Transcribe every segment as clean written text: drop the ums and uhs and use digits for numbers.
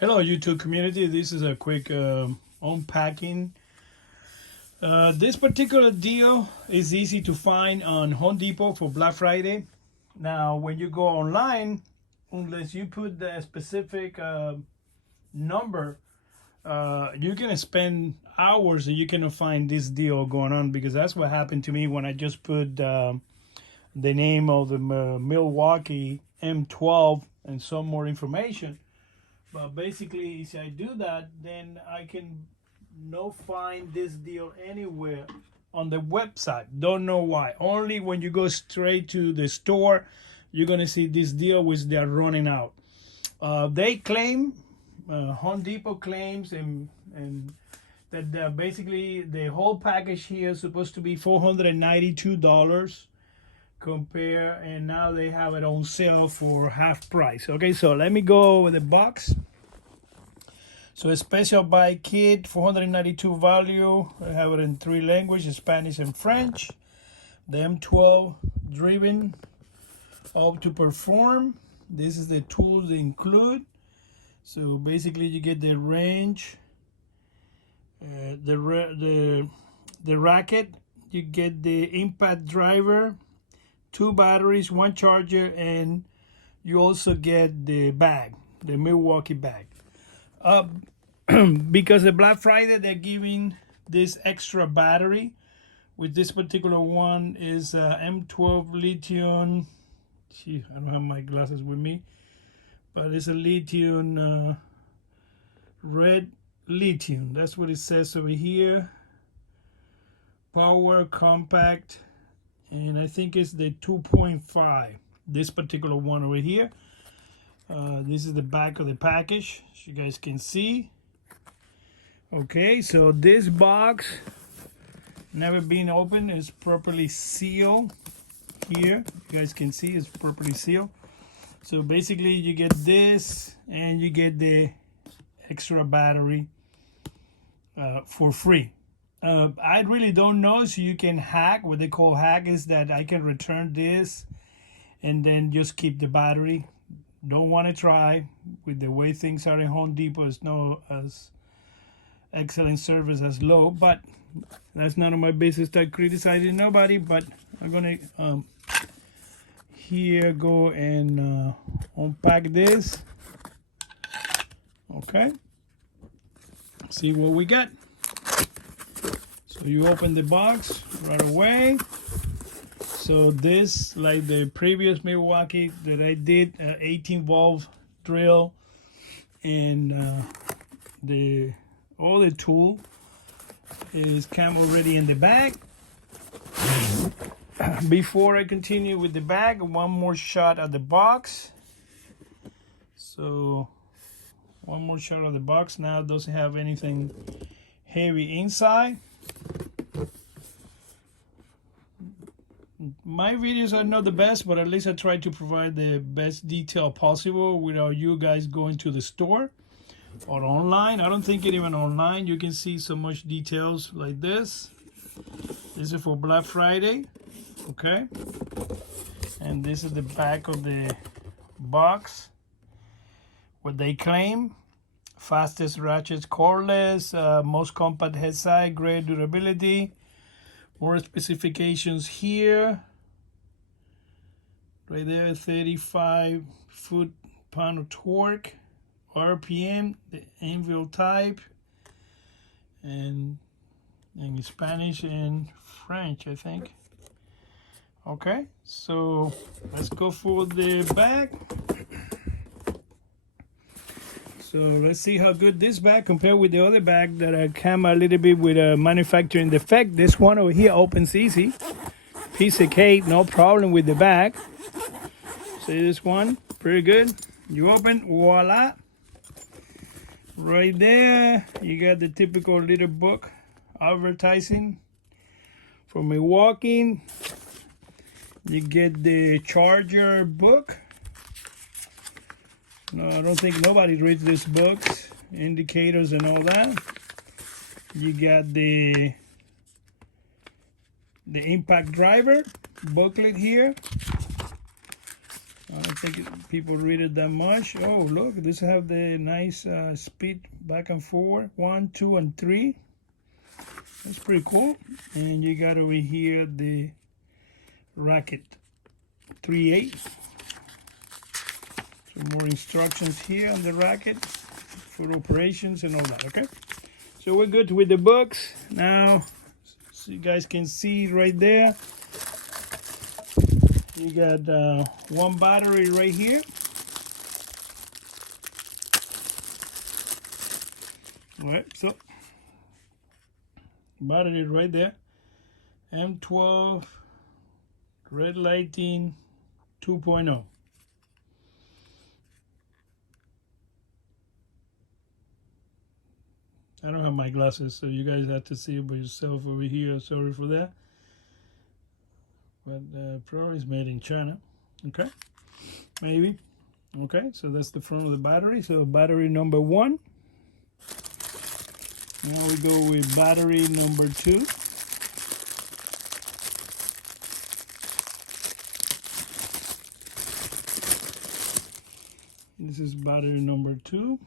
Hello YouTube community, this is a quick unpacking. This particular deal is easy to find on Home Depot for Black Friday. Now when you go online, unless you put the specific number, you're gonna spend hours and you cannot find this deal going on, because that's what happened to me when I just put the name of the Milwaukee M12 and some more information. But basically, if I do that, then I can not find this deal anywhere on the website. Don't know why. Only when you go straight to the store, you're gonna see this deal, which they're running out. They claim, Home Depot claims, and that basically the whole package here is supposed to be $492 compare, and now they have it on sale for half price. Okay, so let me go with the box. So a special buy kit, $492 value. I have it in 3 languages, Spanish and French. The M12 driven up to perform. This is the tools they include. So basically you get the range, the racket, you get the impact driver, 2 batteries, 1 charger, and you also get the bag, the Milwaukee bag. Because the Black Friday, they're giving this extra battery. With this particular one is M12 lithium. Gee, I don't have my glasses with me, but it's a lithium, red lithium. That's what it says over here. Power compact, and I think it's the 2.5. This particular one over here. This is the back of the package, as you guys can see. Okay, so this box, never been opened, is properly sealed here. You guys can see it's properly sealed. So basically you get this and you get the extra battery for free. I really don't know, so you can hack. What they call hack is that I can return this and then just keep the battery. Don't want to try. With the way things are in Home Depot, it's not as excellent service as low, but that's none of my business. Start criticizing nobody, but I'm gonna here go and unpack this. Okay, see what we got. So you open the box right away. So this, like the previous Milwaukee that I did, 18-volt drill, and all the tool is come already in the bag. Before I continue with the bag, one more shot at the box. So one more shot of the box. Now it doesn't have anything heavy inside. My videos are not the best, but at least I try to provide the best detail possible without you guys going to the store or online. I don't think even online you can see so much details like this. This is for Black Friday. Okay, and this is the back of the box. What they claim: fastest ratchets, cordless, most compact head side, great durability. More specifications here. Right there, 35 foot-pound of torque, RPM, the anvil type, and in Spanish and French, I think. Okay, so let's go for the bag. So let's see how good this bag compared with the other bag that came a little bit with a manufacturing defect. This one over here opens easy. Piece of cake, no problem with the bag. See this one, pretty good. You open, voila. Right there, you got the typical little book advertising for Milwaukee. You get the charger book. No, I don't think nobody reads these books, indicators and all that. You got the impact driver booklet here. I don't think people read it that much. Oh, look, this have the nice speed back and forward. 1, 2, and 3. That's pretty cool. And you got over here the racket 3/8. Some more instructions here on the racket for operations and all that. Okay, so we're good with the books now. So you guys can see right there. You got one battery right here. All right, so battery right there. M12 red lighting 2.0. I don't have my glasses, so you guys have to see it by yourself over here. Sorry for that. But probably is made in China. Okay, maybe. Okay, so that's the front of the battery. So battery number 1. Now we go with battery number 2. This is battery number 2.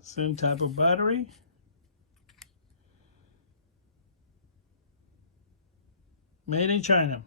Same type of battery. Made in China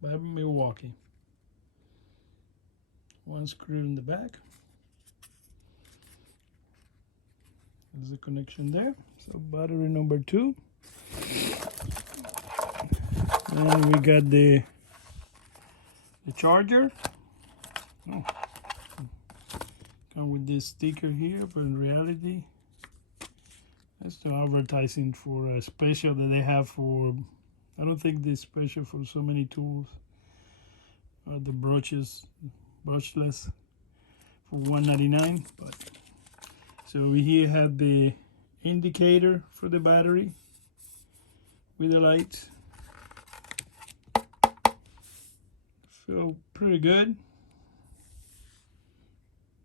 by Milwaukee. One screw in the back. There's a connection there. So battery number 2. And we got the charger. Oh. Come with this sticker here, but in reality, that's the advertising for a special that they have for. I don't think this special for so many tools. The brushless for $1.99. But so we here have the indicator for the battery with the lights. Feel pretty good.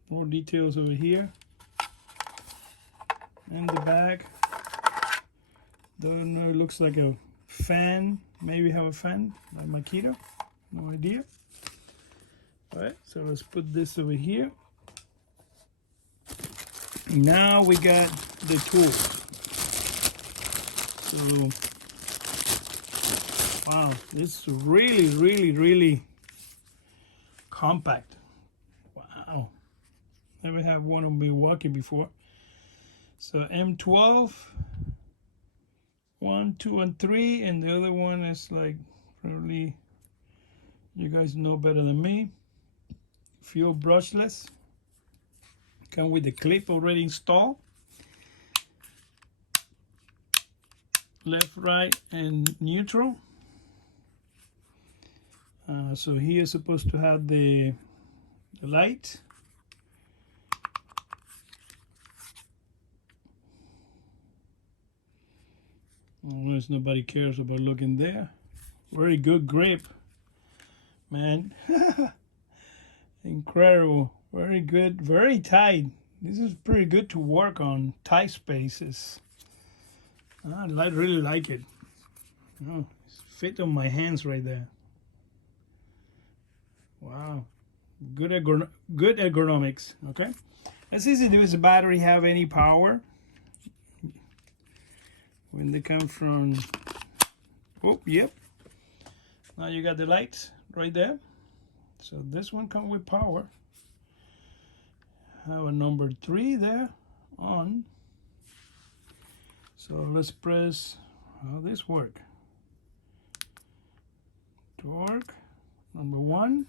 More details over here. And the back. Don't know, it looks like a fan. Maybe have a fan like Makita. No idea. Alright, so let's put this over here. Now we got the tool. So wow, this is really compact. Wow. Never had one of Milwaukee before. So M12, 1, 2, and 3, and the other one is like probably you guys know better than me. Fuel brushless. Come with the clip already installed. Left, right, and neutral. So here is supposed to have the light. Unless nobody cares about looking there. Very good grip, man. Incredible. Very good. Very tight. This is pretty good to work on tight spaces. I really like it. Oh, it's fit on my hands right there. Wow. Good ergonomics. Okay. Let's see if this battery have any power. When they come from, oh, yep. Now you got the lights right there. So this one comes with power. Have a number 3 there on. So let's press, how this work? Torque, number 1.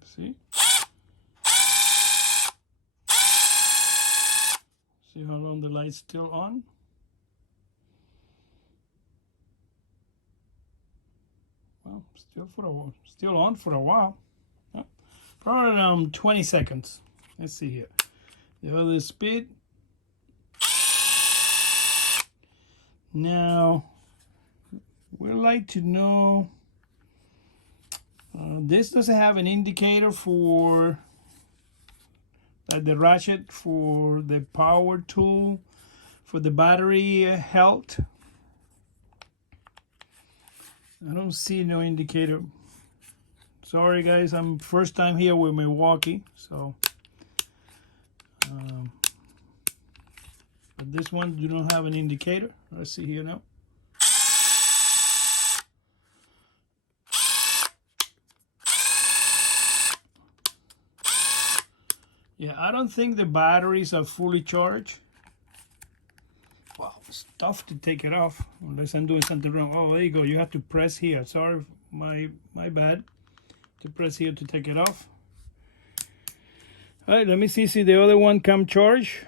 Let's see. See how long the light's still on? Well, still on for a while. Oh, probably around 20 seconds. Let's see here. The other speed. Now, we'd like to know. This doesn't have an indicator for the ratchet for the power tool for the battery health. I don't see no indicator. Sorry guys, I'm first time here with Milwaukee, so but this one do not have an indicator. Let's see here now. Yeah, I don't think the batteries are fully charged. Wow, it's tough to take it off unless I'm doing something wrong. Oh, there you go. You have to press here. Sorry, my bad. To press here to take it off. All right, let me see the other one come charge.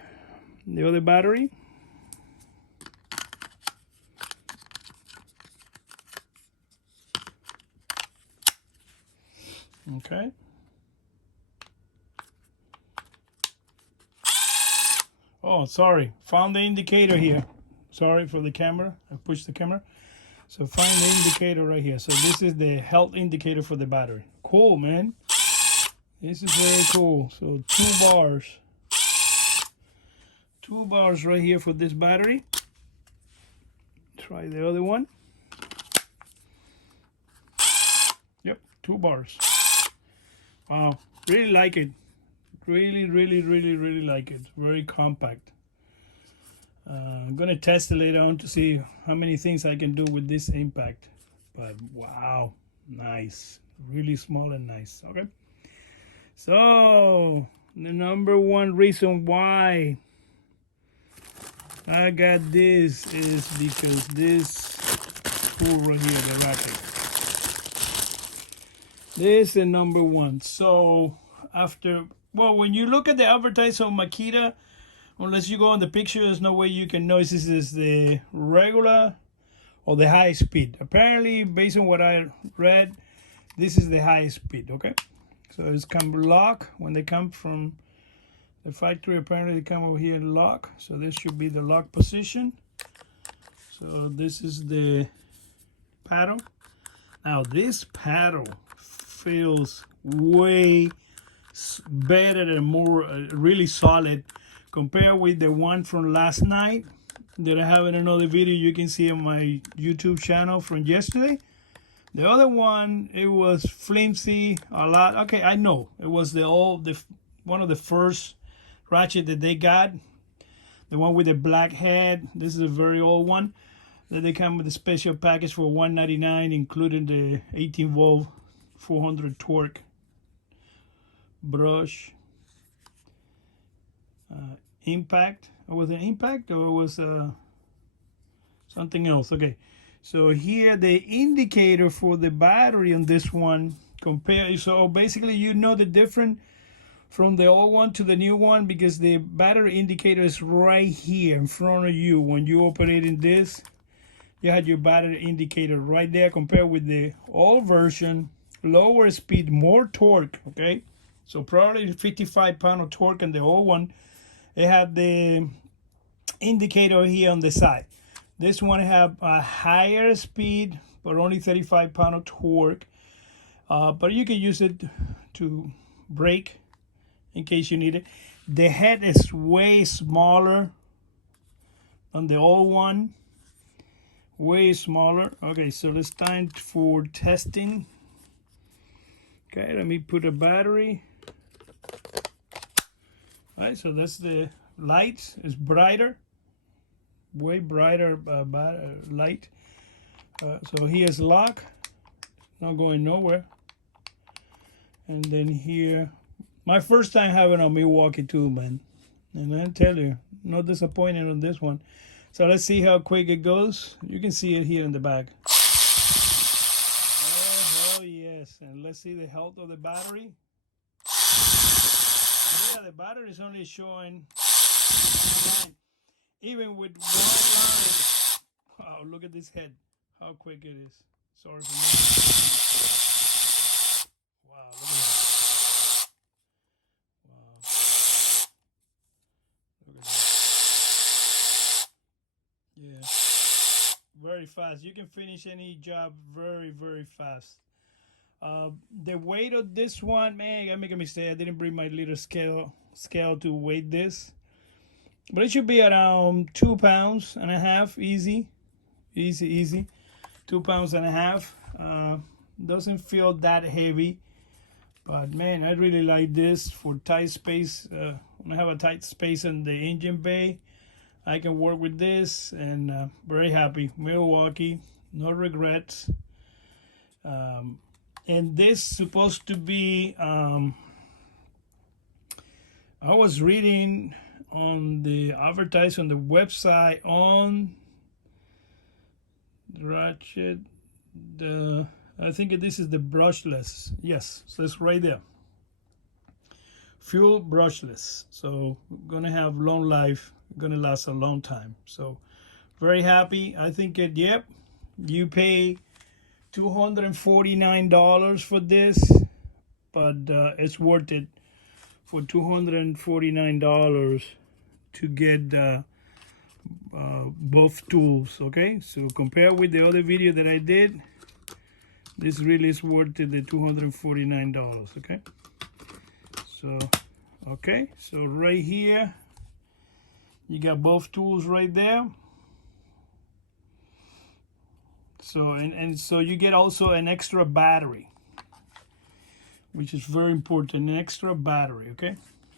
The other battery. Okay. Oh, sorry. Found the indicator here. Sorry for the camera. I pushed the camera. So find the indicator right here. So this is the health indicator for the battery. Cool, man. This is very cool. So 2 bars. 2 bars right here for this battery. Try the other one. Yep, 2 bars. Wow, really like it. Really like it. Very compact. I'm gonna test it later on to see how many things I can do with this impact. But wow, nice. Really small and nice. Okay. So the number one reason why I got this is because this tool right here, the Ratchet. This is the number one. So after, well, when you look at the advertisement of Makita, unless you go on the picture, there's no way you can know if this is the regular or the high speed. Apparently, based on what I read, this is the high speed, okay? So it's come lock when they come from the factory. Apparently they come over here lock. So this should be the lock position. So this is the paddle. Now this paddle feels way better and more really solid compared with the one from last night that I have in another video you can see on my YouTube channel from yesterday. The other one, it was flimsy a lot. Okay, I know it was one of the first ratchet that they got, the one with the black head. This is a very old one that they come with a special package for $199, including the 18-volt 400 torque brush impact. Was it impact or was something else? Okay, so here the indicator for the battery on this one compare. So basically you know the difference from the old one to the new one because the battery indicator is right here in front of you. When you operating this, you had your battery indicator right there compared with the old version, lower speed, more torque. Okay, so probably 55 pound of torque, and the old one it had the indicator here on the side. This one have a higher speed but only 35 pound of torque, but you can use it to brake in case you need it. The head is way smaller than the old one, way smaller. Okay, so it's time for testing. Okay, let me put a battery. All right, so that's the lights. It's brighter, way brighter light. So here's lock, not going nowhere. And then here, my first time having a Milwaukee too, man. And I tell you, no disappointed on this one. So let's see how quick it goes. You can see it here in the back. Oh yes, and let's see the health of the battery. Yeah, the battery is only showing 9. Even with one line. Wow, look at this head. How quick it is. Sorry for me. Wow, look at that. Wow. Look at that. Yeah. Very fast. You can finish any job very fast. The weight of this one, man, I make a mistake. I didn't bring my little scale to weight this. but it should be around 2.5 pounds, easy. 2.5 pounds. Doesn't feel that heavy, but man, I really like this for tight space. When I have a tight space in the engine bay, I can work with this, and very happy. Milwaukee, no regrets. And this supposed to be, I was reading on the advertise on the website on Ratchet, I think this is the brushless. Yes, so it's right there. Fuel brushless. So gonna have long life, gonna last a long time. So very happy. I think yep, you pay $249 for this, but it's worth it for $249 to get both tools. Okay, so compare with the other video that I did, this really is worth it, the $249. Okay, so right here you got both tools right there. So and so you get also an extra battery, which is very important, an extra battery. Okay,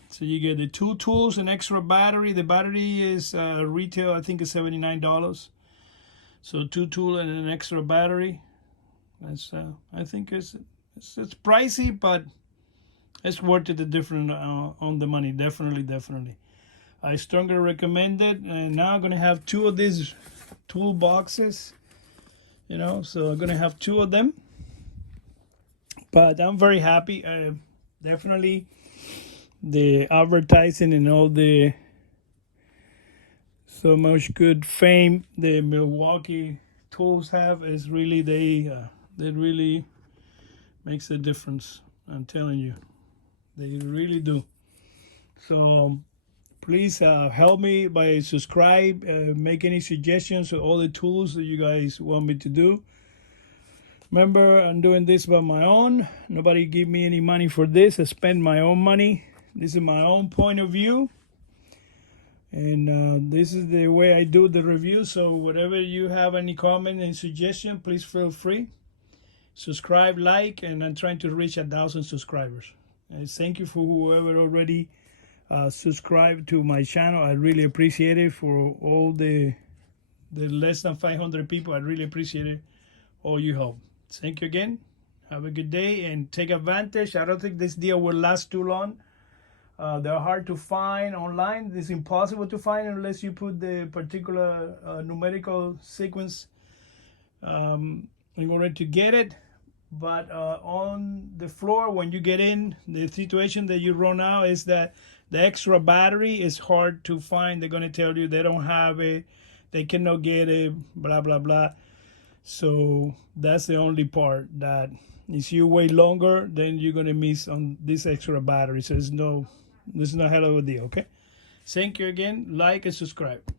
so you get the two tools, an extra battery. The battery is retail, I think, is $79. So two tools and an extra battery. That's I think it's pricey, but it's worth it. The difference on the money, definitely. I strongly recommend it. And now I'm gonna have two of these tool boxes. You know, so I'm gonna have two of them. But I'm very happy. Definitely, the advertising and all the so much good fame the Milwaukee tools have is really they really makes a difference. I'm telling you, they really do. So please help me by subscribe, make any suggestions of all the tools that you guys want me to do. Remember, I'm doing this by my own. Nobody give me any money for this. I spend my own money. This is my own point of view. And this is the way I do the review. So whatever you have any comment and suggestion, please feel free. Subscribe, like, and I'm trying to reach 1,000 subscribers. And thank you for whoever already subscribe to my channel. I really appreciate it. For all the less than 500 people, I really appreciate it, all you help. Thank you again. Have a good day and take advantage. I don't think this deal will last too long. They're hard to find online. It's impossible to find unless you put the particular numerical sequence in order to get it. But on the floor, when you get in, the situation that you run out is that the extra battery is hard to find. They're going to tell you they don't have it, they cannot get it, blah, blah, blah. So that's the only part that if you wait longer, then you're going to miss on this extra battery. So there's no hell of a deal, okay? Thank you again. Like and subscribe.